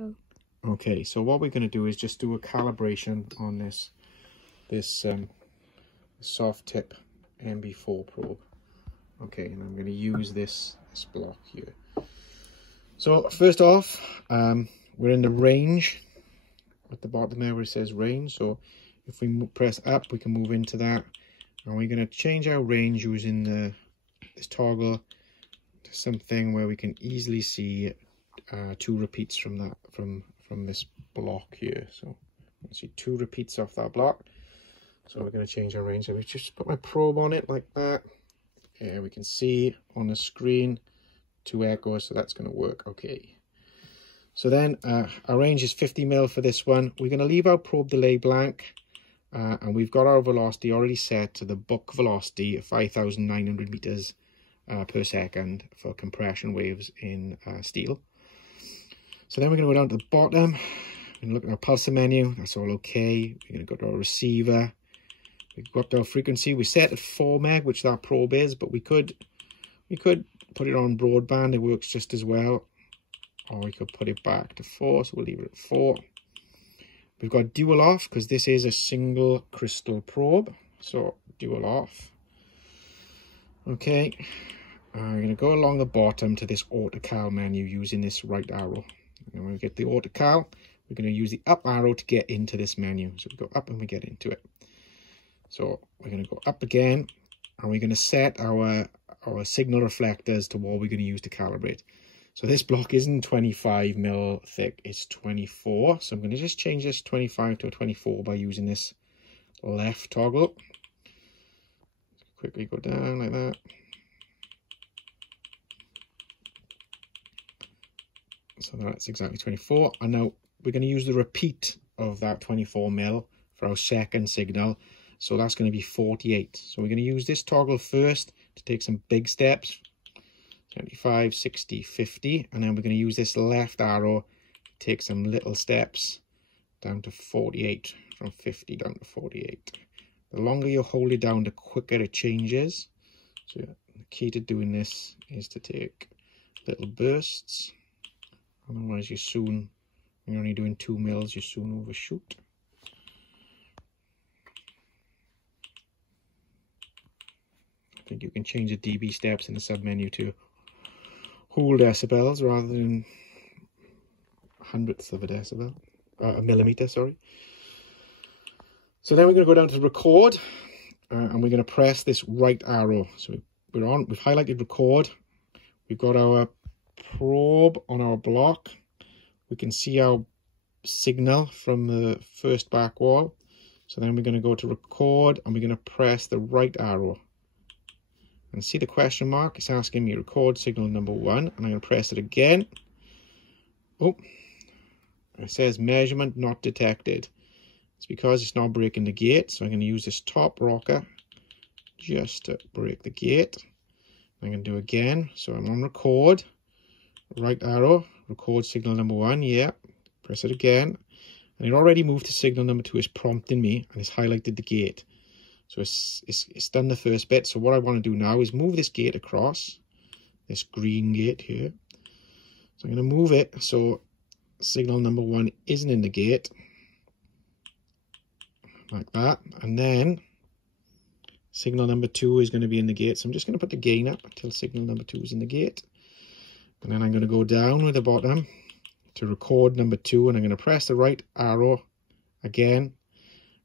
So. Okay, so what we're going to do is just do a calibration on this soft tip MB4 probe. Okay, and I'm going to use this block here. So first off, we're in the range at the bottom there where it says range. So if we press up, we can move into that, and we're going to change our range using this toggle to something where we can easily see 2 repeats from that from this block here. So you can see 2 repeats off that block. So we're going to change our range. So we just put my probe on it like that. Yeah, we can see on the screen 2 echoes, so that's going to work. Okay. So then our range is 50 mil for this one. We're going to leave our probe delay blank, and we've got our velocity already set to the book velocity of 5,900 meters per second for compression waves in steel. So then we're going to go down to the bottom and look at our pulsar menu. That's all okay. We're going to go to our receiver. We go up to our frequency. We set at 4 meg, which that probe is, but we could put it on broadband. It works just as well. Or we could put it back to 4, so we'll leave it at 4. We've got dual off because this is a single crystal probe. So dual off. Okay. I'm going to go along the bottom to this autocal menu using this right arrow. And when we get the autocal, we're going to use the up arrow to get into this menu. So we go up and we get into it. So we're going to go up again, and we're going to set our signal reflectors to what we're going to use to calibrate. So this block isn't 25 mil thick, it's 24. So I'm going to just change this 25 to a 24 by using this left toggle. Quickly go down like that. So that's exactly 24. And now we're going to use the repeat of that 24 mil for our second signal. So that's going to be 48. So we're going to use this toggle first to take some big steps. 75, 60, 50. And then we're going to use this left arrow to take some little steps down to 48. From 50 down to 48. The longer you hold it down, the quicker it changes. So the key to doing this is to take little bursts. Otherwise when you're only doing 2 mils, you soon overshoot. I think you can change the dB steps in the submenu to whole decibels rather than hundredths of a decibel, a millimeter, sorry. So then we're going to go down to record, and we're going to press this right arrow. So we've highlighted record. We've got our probe on our block. We can see our signal from the first back wall. So then we're going to go to record, and we're going to press the right arrow. And see the question mark? It's asking me record signal number 1, and I'm going to press it again. Oh, it says measurement not detected. It's because it's not breaking the gate, so I'm going to use this top rocker just to break the gate. I'm going to do again. So I'm on record, right arrow, record signal number 1, yeah. Press it again, and it already moved to signal number 2. It's prompting me, and it's highlighted the gate. So it's done the first bit. So what I want to do now is move this gate across, this green gate here. So I'm going to move it so signal number 1 isn't in the gate, like that. And then signal number 2 is going to be in the gate. So I'm just going to put the gain up until signal number 2 is in the gate. And then I'm going to go down with the bottom to record number 2, and I'm going to press the right arrow again.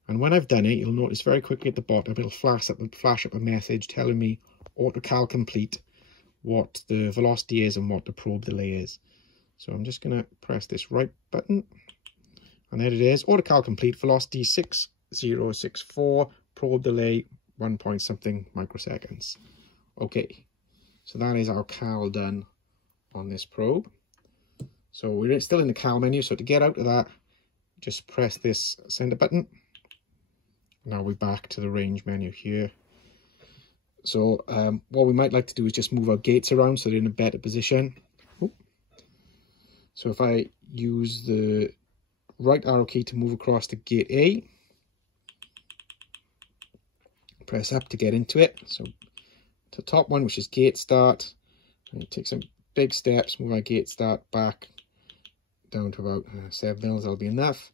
And when I've done it, you'll notice very quickly at the bottom, it'll flash up a message telling me autocal complete, what the velocity is and what the probe delay is. So I'm just going to press this right button, and there it is, autocal complete, velocity 6064, probe delay 1 point something microseconds. Okay, so that is our cal done on this probe. So we're still in the cal menu, so to get out of that, just press this center button. Now we're back to the range menu here. So what we might like to do is just move our gates around so they're in a better position. Ooh. So if I use the right arrow key to move across to gate A, press up to get into it. So to the top one, which is gate start, and take some big steps, move our gate start back down to about 7 mils, that'll be enough.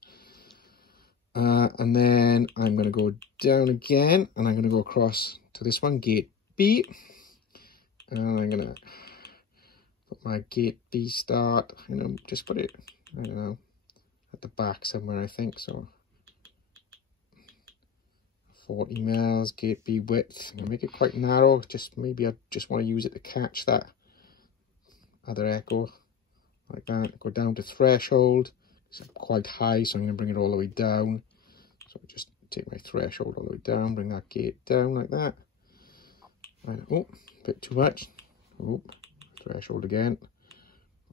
And then I'm going to go down again, and I'm going to go across to this one, gate B. And I'm going to put my gate B start, just put it, I don't know, at the back somewhere, I think. So 40 mils, gate B width. I'm going to make it quite narrow, maybe I just want to use it to catch that other echo, like that. Go down to threshold. It's quite high, so I'm going to bring it all the way down. So just take my threshold all the way down, bring that gate down like that. And, oh, a bit too much. Oh, threshold again.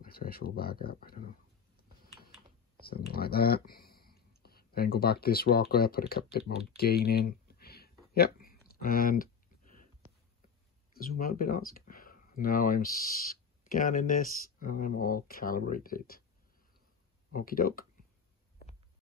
My threshold back up, I don't know. Something like that. Then go back to this rocker, put a bit more gain in. Yep, and zoom out a bit, Oscar. Now I'm scanning this, and I'm all calibrated. Okie doke.